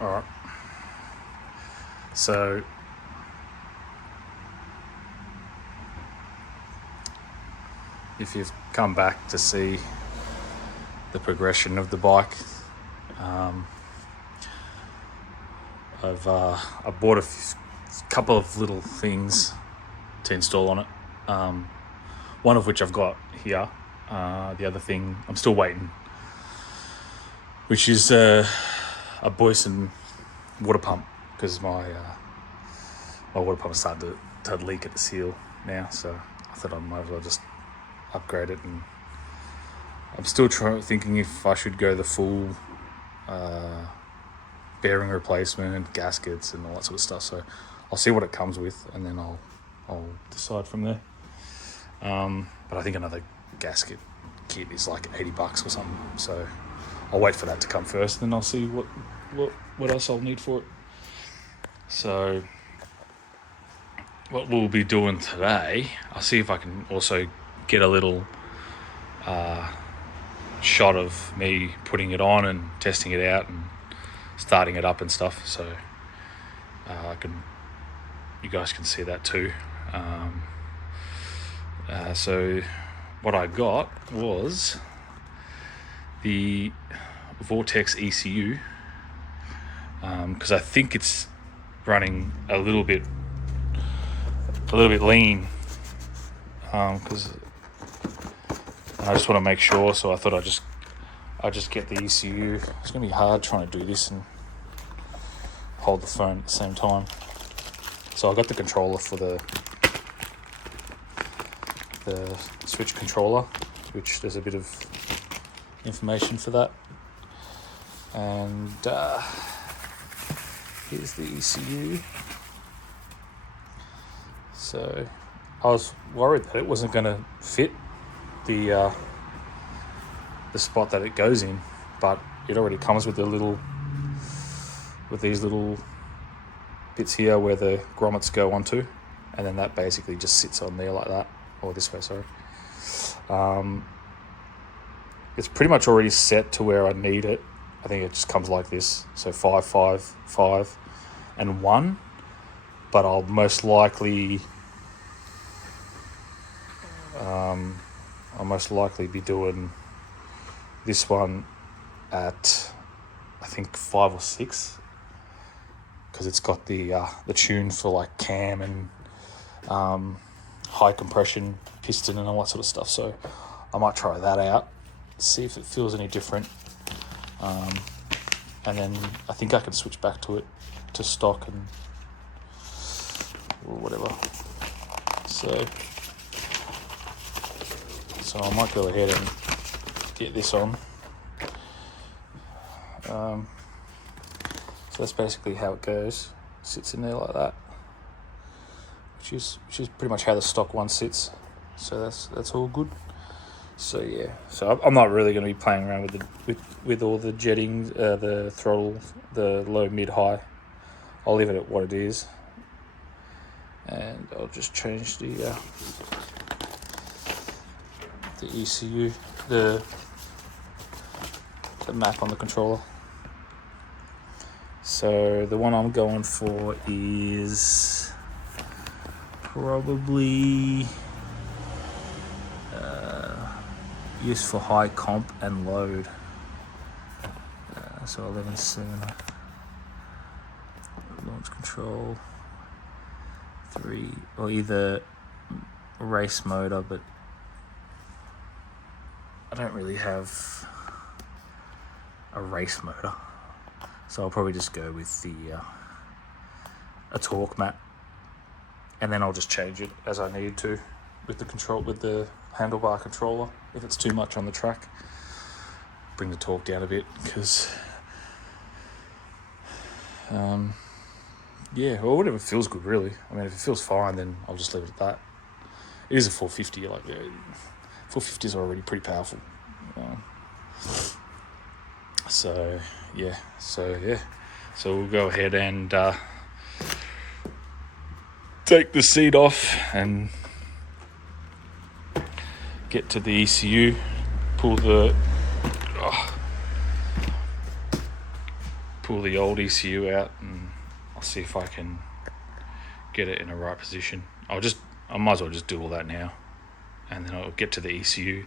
Alright. So if you've come back to see the progression of the bike, I bought a couple of little things to install on it. One of which I've got here. The other thing I'm still waiting, which is a Boyson water pump, because my water pump started to leak at the seal now, so I thought I might as well just upgrade it. And I'm still thinking if I should go the full bearing replacement, gaskets and all that sort of stuff. So I'll see what it comes with, and then I'll decide from there. But I think another gasket kit is like $80 or something, so I'll wait for that to come first, and then I'll see what else I'll need for it. So what we'll be doing today, I'll see if I can also get a little shot of me putting it on and testing it out and starting it up and stuff, so you guys can see that too. So what I got was the Vortex ECU, because I think it's running a little bit lean, because I just want to make sure. So I thought I'd just get the ECU. It's gonna be hard trying to do this and hold the phone at the same time. So I got the controller for the switch controller, which there's a bit of information for that. And here's the ECU. So I was worried that it wasn't going to fit the spot that it goes in, but it already comes with these little bits here where the grommets go onto, and then that basically just sits on there like that, or this way, sorry. It's pretty much already set to where I need it. I think it just comes like this, so 5, 5, 5, and 1. But I'll most likely, be doing this one at, I think, 5 or 6, because it's got the tune for like cam and high compression piston and all that sort of stuff. So I might try that out, see if it feels any different, and then I think I can switch back to stock and or whatever. So I might go ahead and get this on. So that's basically how it goes. Sits in there like that, which is pretty much how the stock one sits. So that's all good. So yeah, so I'm not really going to be playing around with all the jetting, the throttle, the low, mid, high. I'll leave it at what it is, and I'll just change the ECU, the map on the controller. So the one I'm going for is probably used for high comp and load. So 11.7 launch control 3, or either race motor, but I don't really have a race motor, so I'll probably just go with a torque map, and then I'll just change it as I need to with the handlebar controller. If it's too much on the track, bring the torque down a bit, because yeah, or whatever feels good, really. I mean, if it feels fine, then I'll just leave it at that. It is a 450, 450s are already pretty powerful. So we'll go ahead and take the seat off and get to the ECU, pull pull the old ECU out and I'll see if I can get it in the right position. I might as well just do all that now, and then I'll get to the ECU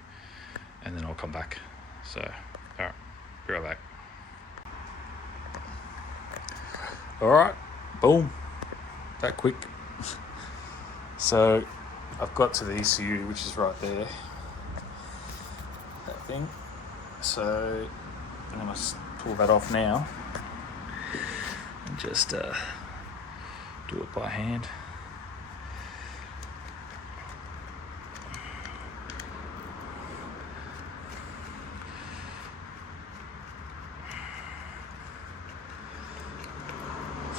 and then I'll come back. So, alright, be right back. Alright, boom, that quick. So I've got to the ECU, which is right there, that thing. So I'm going to pull that off now and just do it by hand.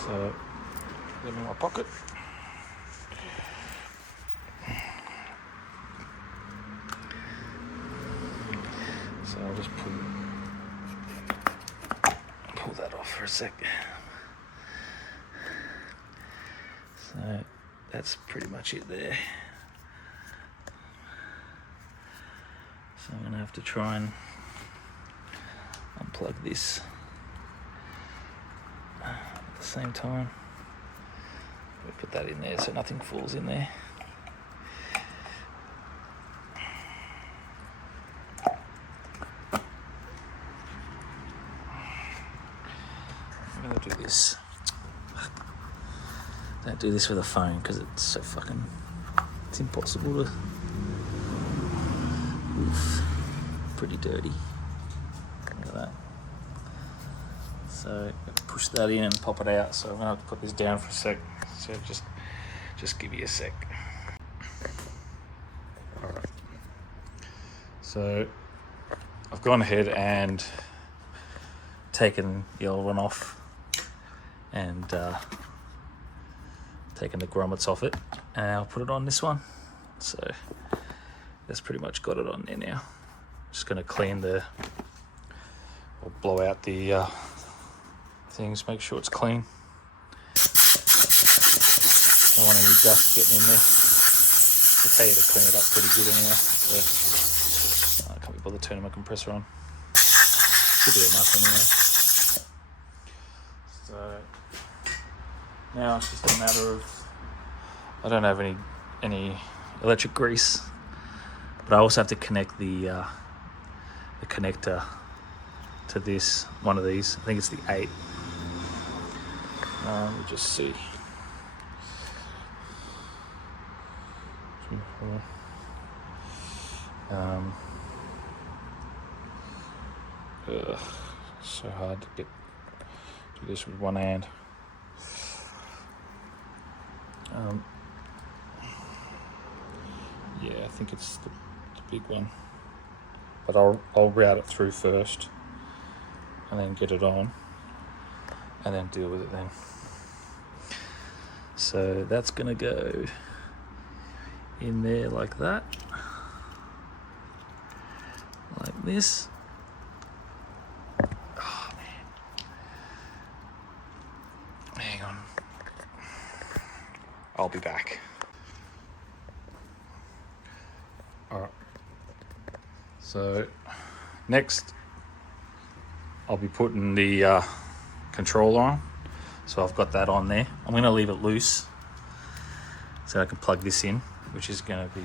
So put them in my pocket. So I'll just pull that off for a sec. So that's pretty much it there. So I'm gonna have to try and unplug this at the same time. We'll put that in there so nothing falls in there. I'm gonna do this. Don't do this with a phone because it's so fucking, it's impossible to, oof, pretty dirty. Look at that. So push that in and pop it out. So I'm gonna have to put this down for a sec. So just give me a sec. All right. So I've gone ahead and taken the old one off and taken the grommets off it, and I'll put it on this one. So that's pretty much got it on there now. Just going to clean or blow out the things, make sure it's clean. Don't want any dust getting in there. I'll tell you to clean it up pretty good anyway. So I can't be bothered turning my compressor on. Should be enough anyway. So now it's just a matter of, I don't have any electric grease, but I also have to connect the connector to this, one of these. I think it's the 8. Let me just see. 2, 4. So hard to do this with one hand. Yeah, I think it's the big one, but I'll route it through first and then get it on and then deal with it then. So that's gonna go in there like that, like this. Oh man, hang on, I'll be back. Alright, so next I'll be putting the controller on. So I've got that on there. I'm going to leave it loose so I can plug this in, which is going to be,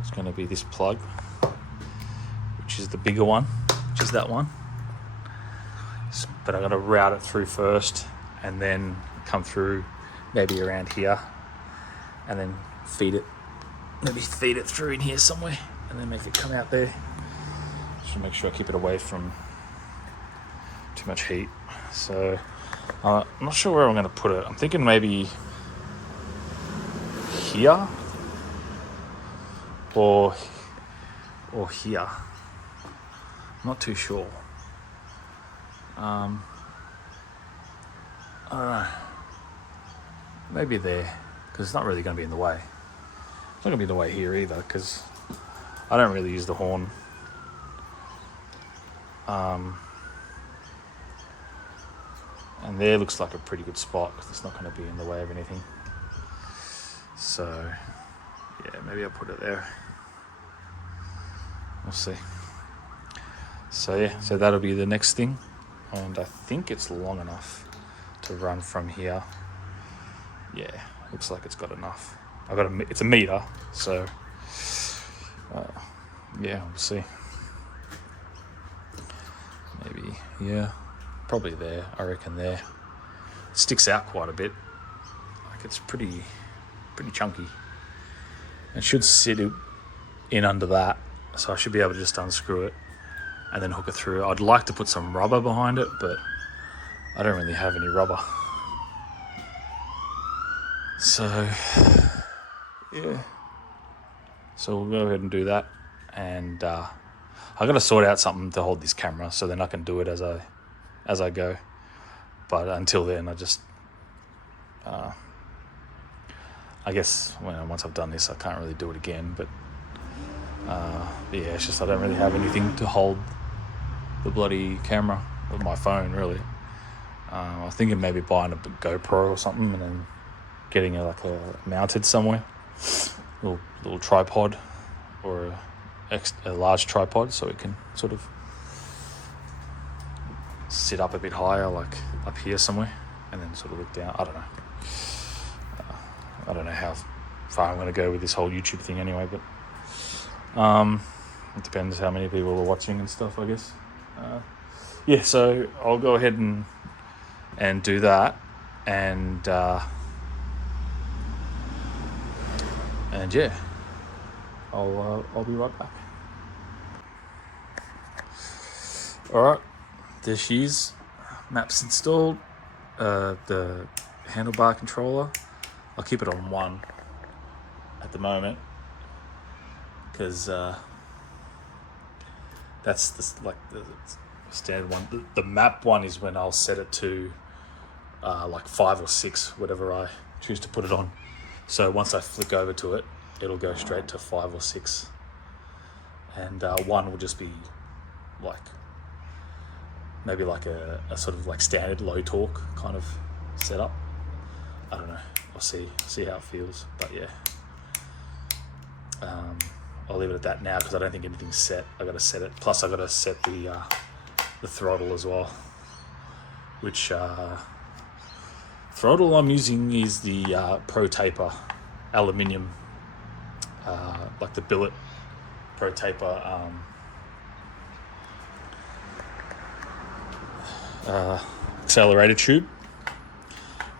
it's going to be this plug, which is the bigger one, which is that one. But I'm going to route it through first and then come through maybe around here and then feed it through in here somewhere and then make it come out there. Just make sure I keep it away from too much heat. So I'm not sure where I'm going to put it. I'm thinking maybe here or here. I'm not too sure. I don't know. Maybe there, because it's not really going to be in the way. It's not going to be in the way here either, because I don't really use the horn. And there looks like a pretty good spot, because it's not going to be in the way of anything. So, yeah, maybe I'll put it there. We'll see. So yeah, so that'll be the next thing, and I think it's long enough to run from here. Yeah, looks like it's got enough. It's a meter, so yeah, we'll see. Maybe, yeah, probably there. I reckon there. It sticks out quite a bit. Like it's pretty chunky. It should sit in under that, so I should be able to just unscrew it and then hook it through. I'd like to put some rubber behind it, but I don't really have any rubber. So yeah, so we'll go ahead and do that, and I got to sort out something to hold this camera so then I can do it as I go. But until then, I just I guess once I've done this, I can't really do it again. But yeah, it's just I don't really have anything to hold the bloody camera with my phone, really. I was thinking maybe buying a GoPro or something and then getting it like mounted somewhere, little tripod or a large tripod, so it can sort of sit up a bit higher, like up here somewhere, and then sort of look down. I don't know. I don't know how far I'm going to go with this whole YouTube thing anyway, but it depends how many people are watching and stuff, I guess. Yeah, so I'll go ahead and do that, and yeah, I'll be right back. All right, there she is. Maps installed. The handlebar controller, I'll keep it on 1 at the moment because that's the standard one. The map one is when I'll set it to like 5 or 6, whatever I choose to put it on. So once I flick over to it, it'll go straight to 5 or 6, and 1 will just be like maybe like a sort of like standard low torque kind of setup. I don't know. I'll see how it feels. But yeah, I'll leave it at that now because I don't think anything's set. I got to set it. Plus, I got to set the throttle as well. Which throttle I'm using is the Pro Taper aluminium, like the billet Pro Taper. Accelerator tube,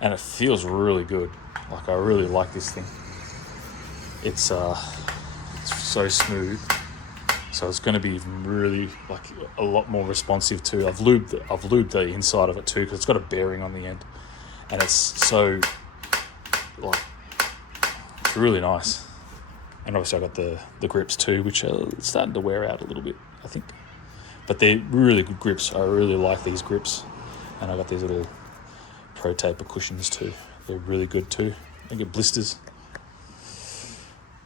and it feels really good. Like I really like this thing. It's so smooth, so it's going to be really like a lot more responsive too. I've lubed the inside of it too because it's got a bearing on the end, and it's so like it's really nice. And obviously I got the grips too, which are starting to wear out a little bit, I think. But they're really good grips. I really like these grips. And I got these little Pro Taper cushions too. They're really good too. They get blisters.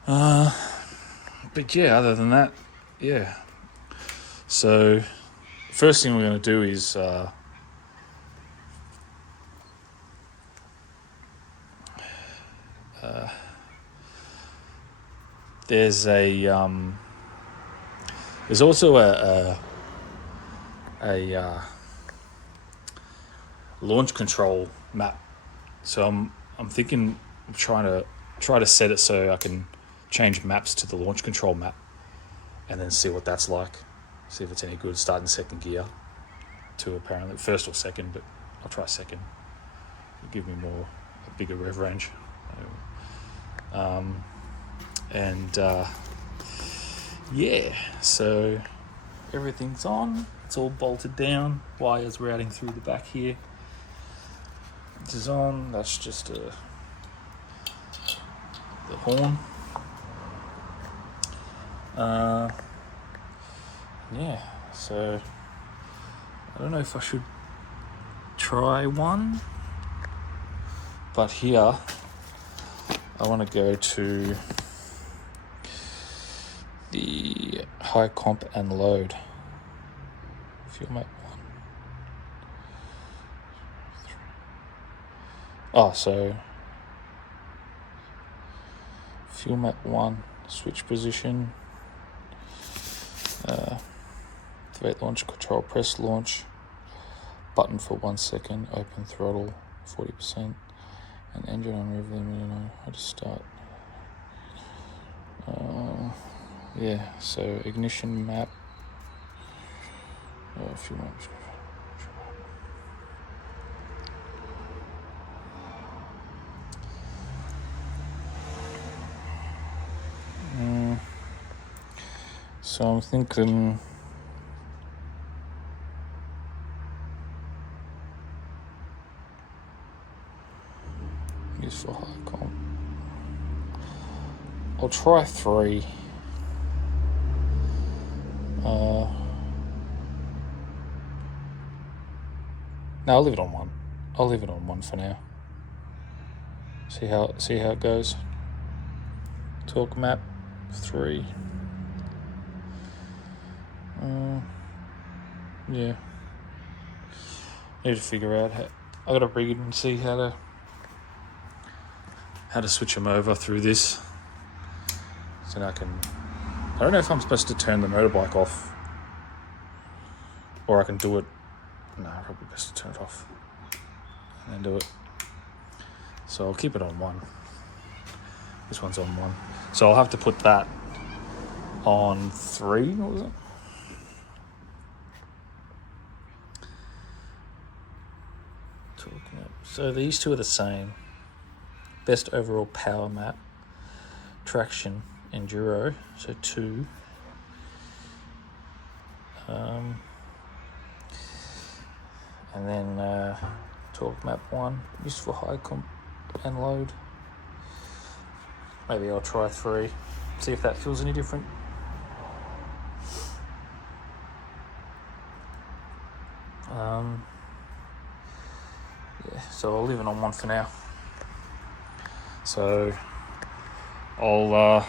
But yeah, other than that, yeah. So first thing we're going to do is there's also a launch control map. So I'm thinking of try to set it so I can change maps to the launch control map, and then see what that's like. See if it's any good. Starting second gear to apparently first or second, but I'll try second. It'll give me a bigger rev range. Yeah, so everything's on. It's all bolted down. Wires routing through the back here. This is on. That's just the horn. Yeah, so I don't know if I should try one, but here I want to go to the high comp and load. Fuel map 1. So fuel map 1, switch position, Activate launch control, press launch button for 1 second, open throttle 40%, and engine on rev limiter. How to start? Yeah, so ignition map. Fuel map. So I'm thinking use for high comp. I'll try 3. No, I'll leave it on 1. I'll leave it on 1 for now. See how it goes. Torque map 3. Yeah. Need to figure out how. I gotta read and see how to switch them over through this. So now I don't know if I'm supposed to turn the motorbike off, or I can do it. No, probably best to turn it off and then do it. So I'll keep it on 1. This one's on 1. So I'll have to put that on 3. What was it? So these two are the same. Best overall power map, traction, enduro, so 2. And then torque map 1, used for high comp and load. Maybe I'll try 3, see if that feels any different. Yeah, so I'll leave it on 1 for now. So I'll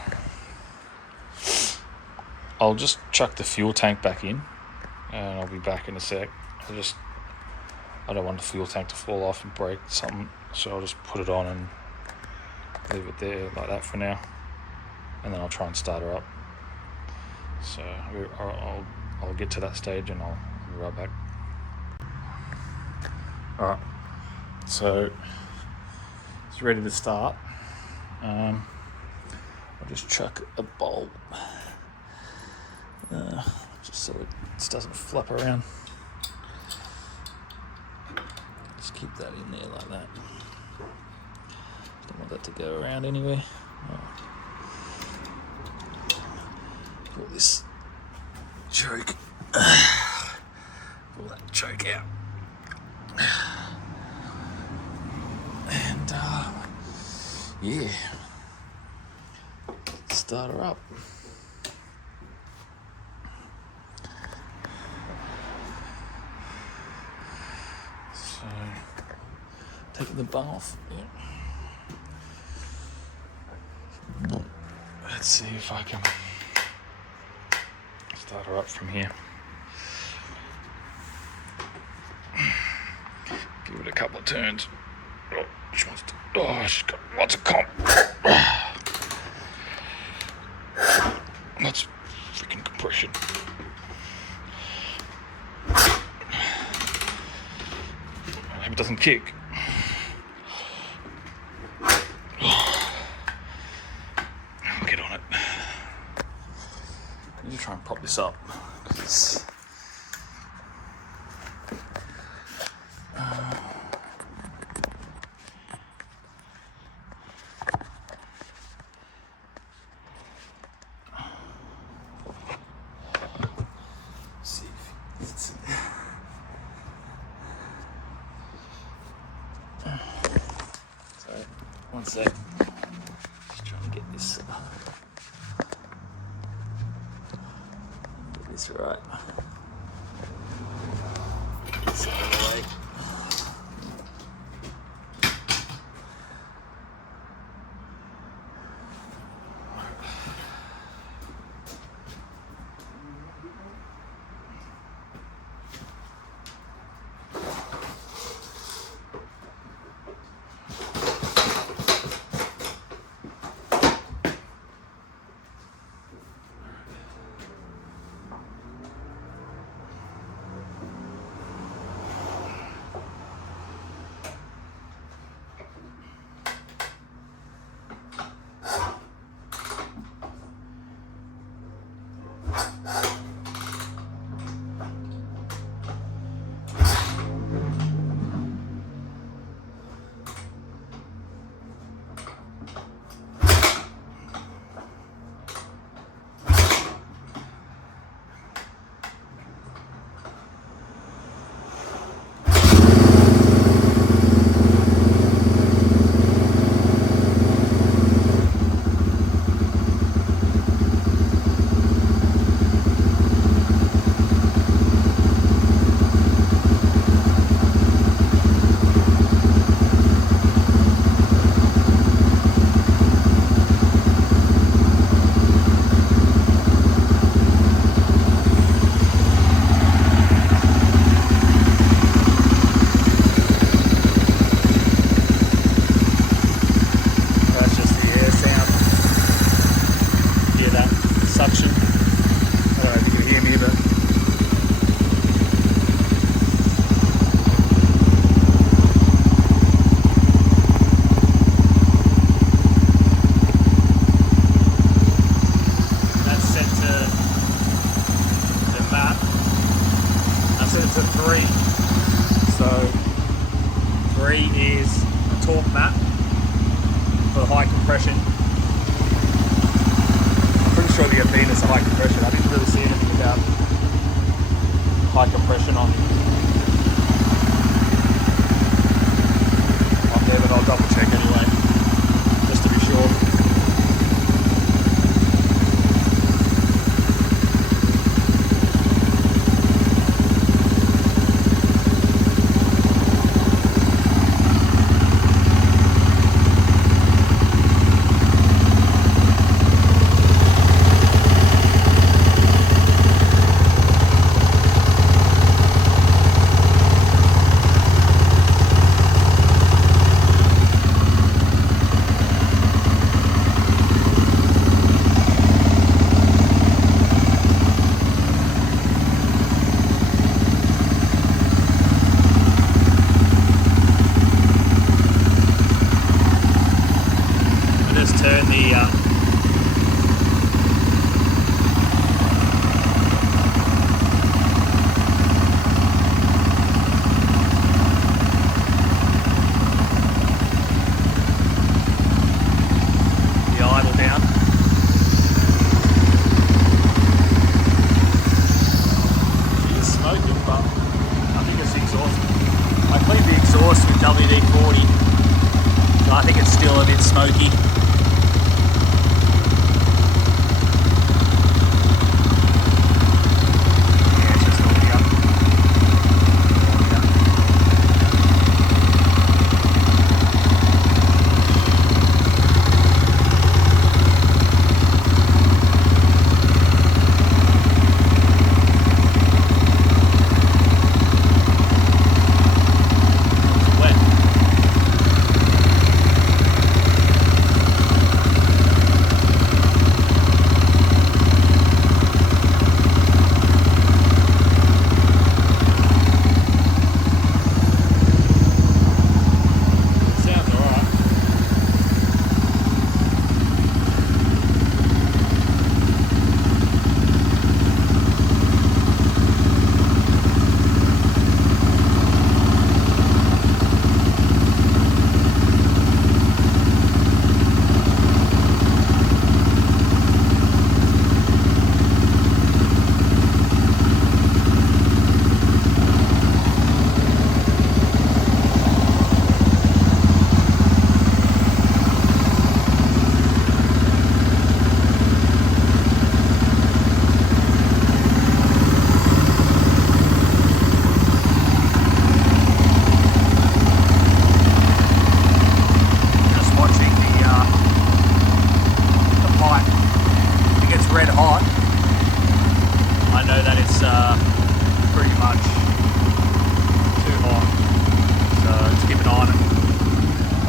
just chuck the fuel tank back in, and I'll be back in a sec. I don't want the fuel tank to fall off and break something, so I'll just put it on and leave it there like that for now, and then I'll try and start her up. So I'll get to that stage and I'll be right back. Alright, so it's ready to start. I'll just chuck a bulb just so it doesn't flap around. Just keep that in there like that. Don't want that to go around anywhere. Pull this choke. Pull that choke out. And yeah, start her up. So taking the bung off. Yeah. Let's see if I can start her up from here. Give it a couple of turns. Oh, she's got lots of comp. Lots of freaking compression. I hope it doesn't kick. I'll get on it. I need to try and prop this up because one sec. Just trying to get this right. Get this out of the way. it's a 3. So 3 is a torque map for high compression. I'm pretty sure the Athena is a high compression. I didn't really see anything about high compression on there, but I'll double check anyway, just to be sure. Turn the idle down. It is smoking, but I think it's the exhaust. I cleaned the exhaust with WD-40, so I think it's still a bit smoky.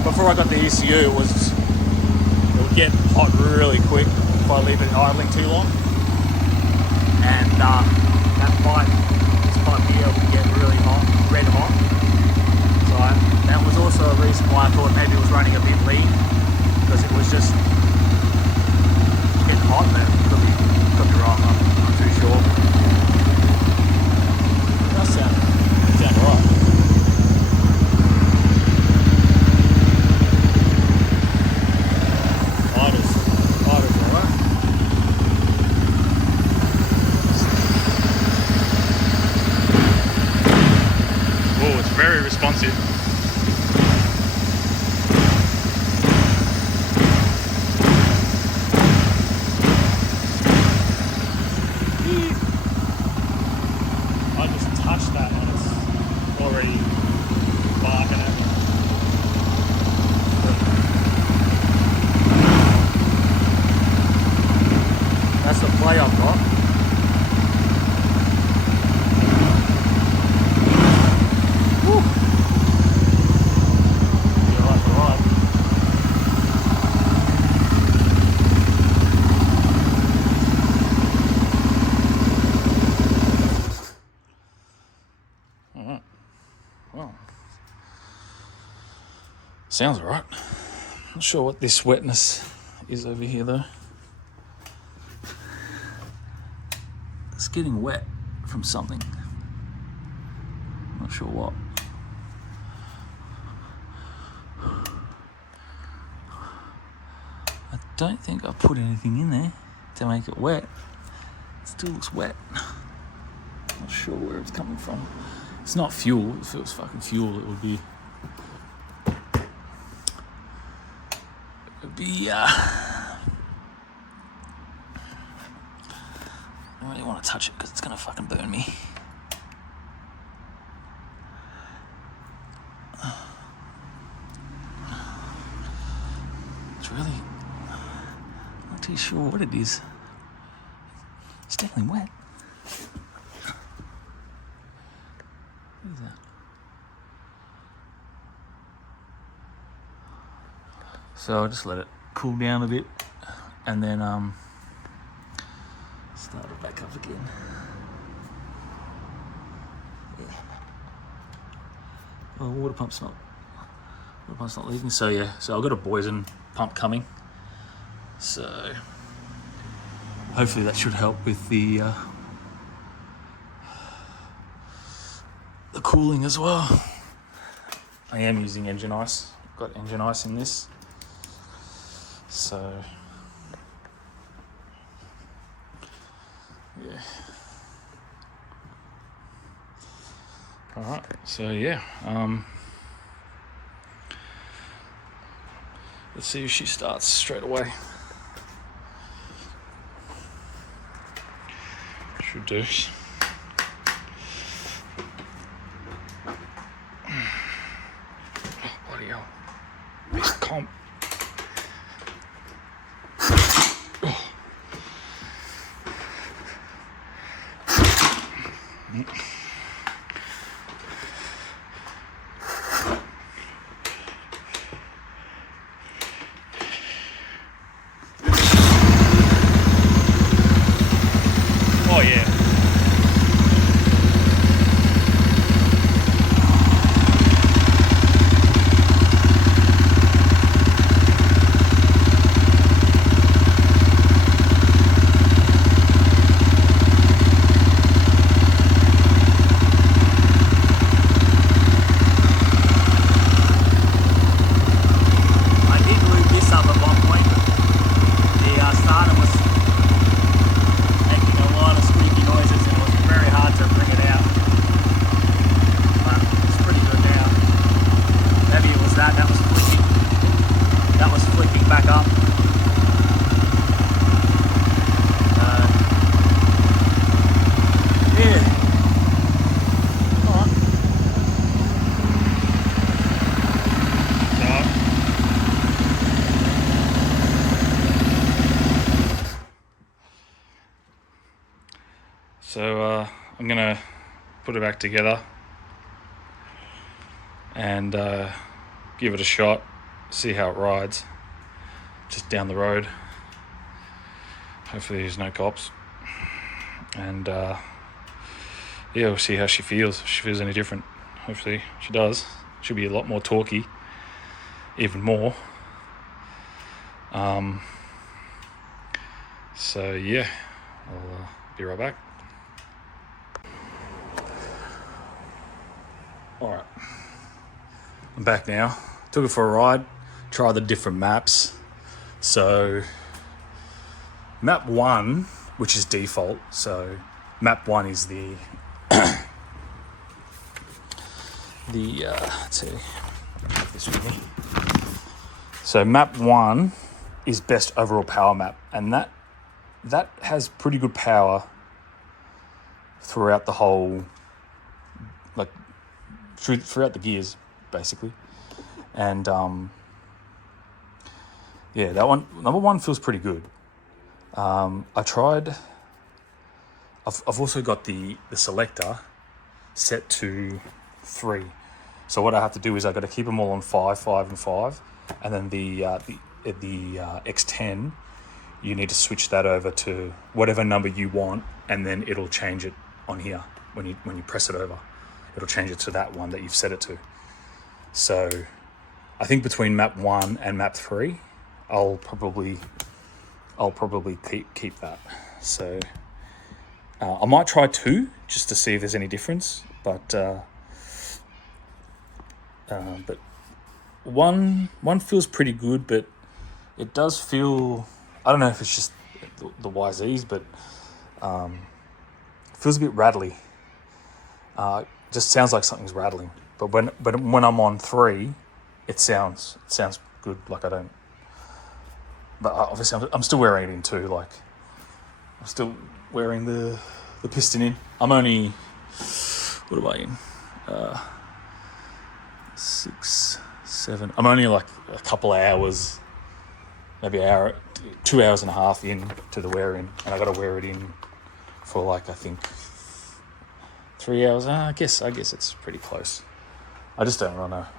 Before I got the ECU, it would get hot really quick if I leave it idling too long, and that pipe, this pipe here, would get really hot, red hot. So that was also a reason why I thought maybe it was running a bit lean, because it was just getting hot. But could be wrong. I'm not too sure. It does sound right. Very responsive. I just touched that and it's already barking at me. That's the play I've got. Well, sounds alright. Not sure what this wetness is over here though. It's getting wet from something. Not sure what. I don't think I put anything in there to make it wet. It still looks wet. Not sure where it's coming from. It's not fuel. If it was fucking fuel, it would be. I don't really want to touch it because it's gonna fucking burn me. It's really not too sure what it is. It's definitely wet. What is that? So I'll just let it cool down a bit and then start it back up again. Yeah. Oh, water pump's not leaking. So yeah, so I've got a Boysen pump coming. So hopefully that should help with the cooling as well. I am using engine ice. Got engine ice in this. So yeah. All right. So yeah. Let's see if she starts straight away. Should do. Oh, bloody hell. This comp. Oh yeah. So I'm gonna put it back together and give it a shot, see how it rides just down the road. Hopefully there's no cops, and yeah, we'll see how she feels, if she feels any different. Hopefully she does. She'll be a lot more torquey, even more. So yeah, I'll be right back. Alright, I'm back now. Took it for a ride, tried the different maps. So map 1, which is default, so map 1 is the let's see, take this with me. So map 1 is best overall power map, and that has pretty good power throughout the whole, like throughout the gears basically. And yeah, that one, number 1 feels pretty good. I've also got the selector set to 3. So what I have to do is I got to keep them all on 5, 5, and 5, and then the X10, you need to switch that over to whatever number you want, and then it'll change it on here when you press it over. It'll change it to that one that you've set it to. So I think between map 1 and map 3, I'll probably keep that. So I might try 2 just to see if there's any difference, but But one feels pretty good, but it does feel, I don't know if it's just the YZs, but it feels a bit rattly. Just sounds like something's rattling. But when I'm on 3, it sounds good. Like I don't. But obviously I'm still wearing it in 2. Like I'm still wearing the piston in. I'm only, what am I in? 6, 7. I'm only like a couple of hours, maybe an hour, 2 hours and a half in to the wear in, and I got to wear it in for like, I think 3 hours. I guess it's pretty close. I just don't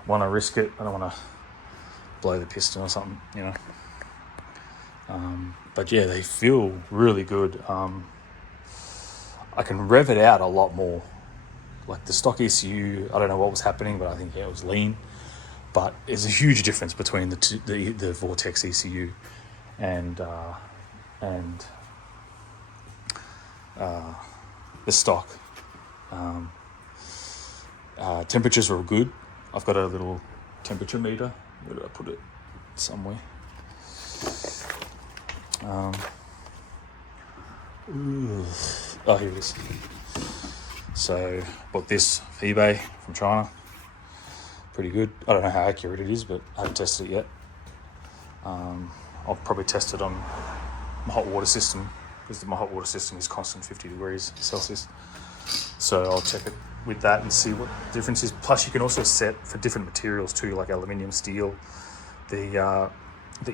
want to risk it. I don't want to blow the piston or something, you know. But yeah, they feel really good. I can rev it out a lot more. Like the stock ECU, I don't know what was happening, but I think it was lean. But there's a huge difference between the Vortex ECU and the stock. Temperatures were good. I've got a little temperature meter. Where did I put it? Somewhere. Oh, here it is. So bought this off eBay from China. Pretty good. I don't know how accurate it is, but I haven't tested it yet. I'll probably test it on my hot water system, because my hot water system is constant 50 degrees Celsius. So I'll check it with that and see what the difference is. Plus you can also set for different materials too, like aluminium, steel, the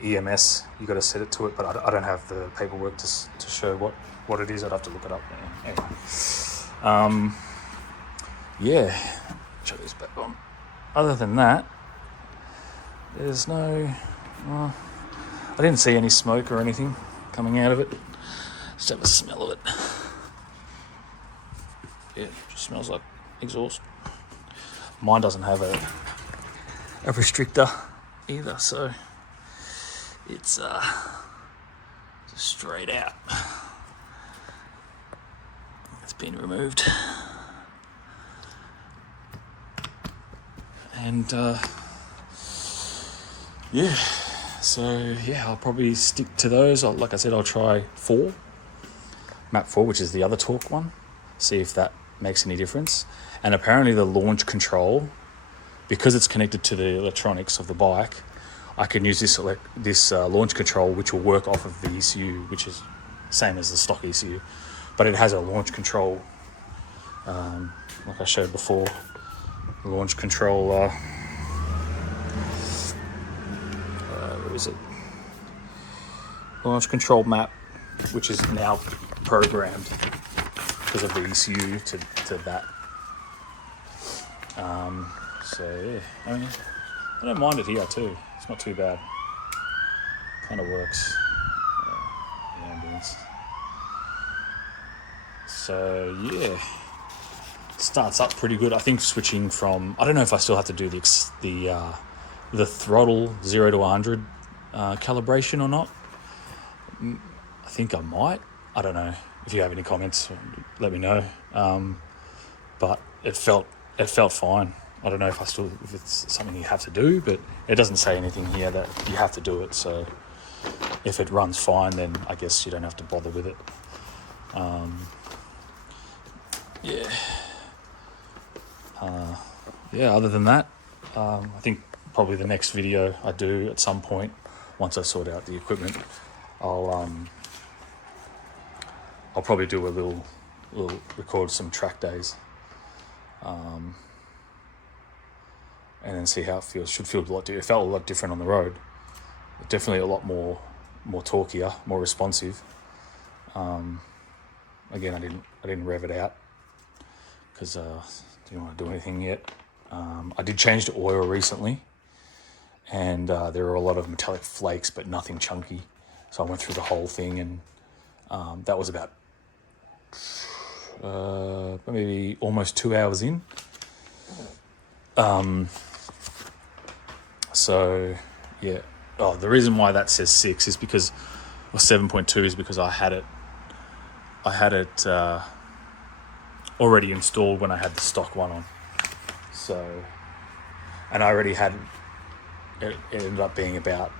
EMS, you got to set it to it, but I don't have the paperwork to show what it is. I'd have to look it up. Anyway. Yeah, show this back on. Other than that, there's no, I didn't see any smoke or anything coming out of it. Just have a smell of it. Yeah, it just smells like exhaust. Mine doesn't have a restrictor either, so it's just straight out. It's been removed. And yeah, so yeah, I'll probably stick to those. Like I said, I'll try map 4, which is the other torque one, see if that makes any difference. And apparently the launch control, because it's connected to the electronics of the bike, I can use this launch control, which will work off of the ECU, which is same as the stock ECU, but it has a launch control, like I showed before. Launch control, where is it? Launch control map, which is now programmed because of the ECU to that. So yeah, I mean, I don't mind it here too. It's not too bad. Kind of works. The ambulance. So yeah. Starts up pretty good. I think switching from, I don't know if I still have to do the throttle 0 to 100 calibration or not. I think I might. I don't know. If you have any comments, let me know. But it felt fine. I don't know if it's something you have to do, but it doesn't say anything here that you have to do it. So if it runs fine, then I guess you don't have to bother with it. Yeah. Other than that, I think probably the next video I do at some point, once I sort out the equipment, I'll probably do a little record some track days, and then see how it feels. Should feel a lot. It felt a lot different on the road. Definitely a lot more torqueier, more responsive. Again, I didn't rev it out because didn't want to do anything yet. I did change the oil recently, and there were a lot of metallic flakes, but nothing chunky. So I went through the whole thing, and that was about maybe almost 2 hours in. So yeah. Oh, the reason why that says 6 is because, or 7.2 is because I had it already installed when I had the stock one on. So and I already had it ended up being about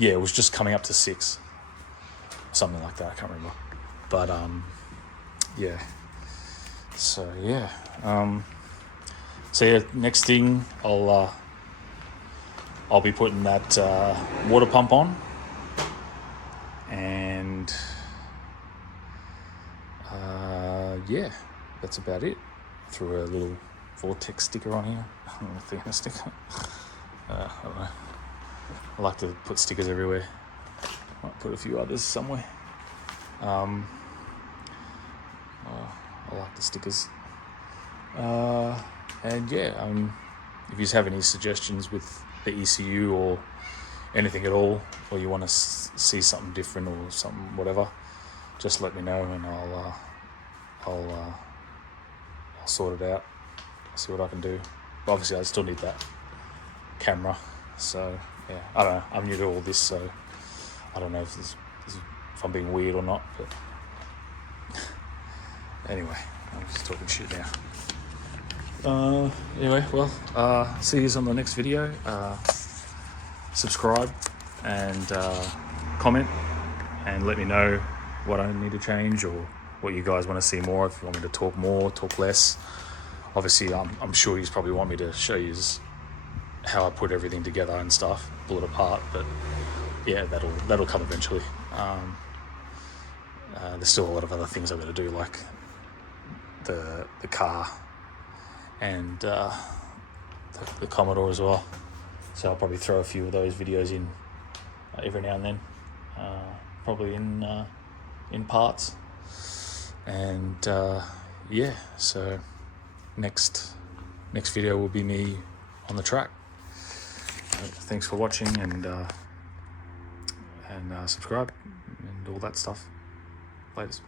it was just coming up to 6, something like that. I can't remember, but yeah. So yeah, next thing I'll be putting that water pump on, and yeah, that's about it. Threw a little Vortex sticker on here. I don't know if they're a sticker. I don't know. I like to put stickers everywhere. Might put a few others somewhere. I like the stickers. And yeah, if you have any suggestions with the ECU or anything at all, or you want to see something different or something, whatever, just let me know, and I'll sort it out. See what I can do. But obviously, I still need that camera. So yeah, I don't know. I'm new to all this, so I don't know if I'm being weird or not. But anyway, I'm just talking shit now. Anyway, well, see you on the next video. Subscribe and comment, and let me know what I need to change or what you guys want to see more. If you want me to talk more, talk less. Obviously, I'm sure you probably want me to show you how I put everything together and stuff, pull it apart. But yeah, that'll come eventually. There's still a lot of other things I've got to do, like the car and the Commodore as well. So I'll probably throw a few of those videos in every now and then, probably in parts. And yeah, so next video will be me on the track. Thanks for watching, and subscribe and all that stuff. Laters.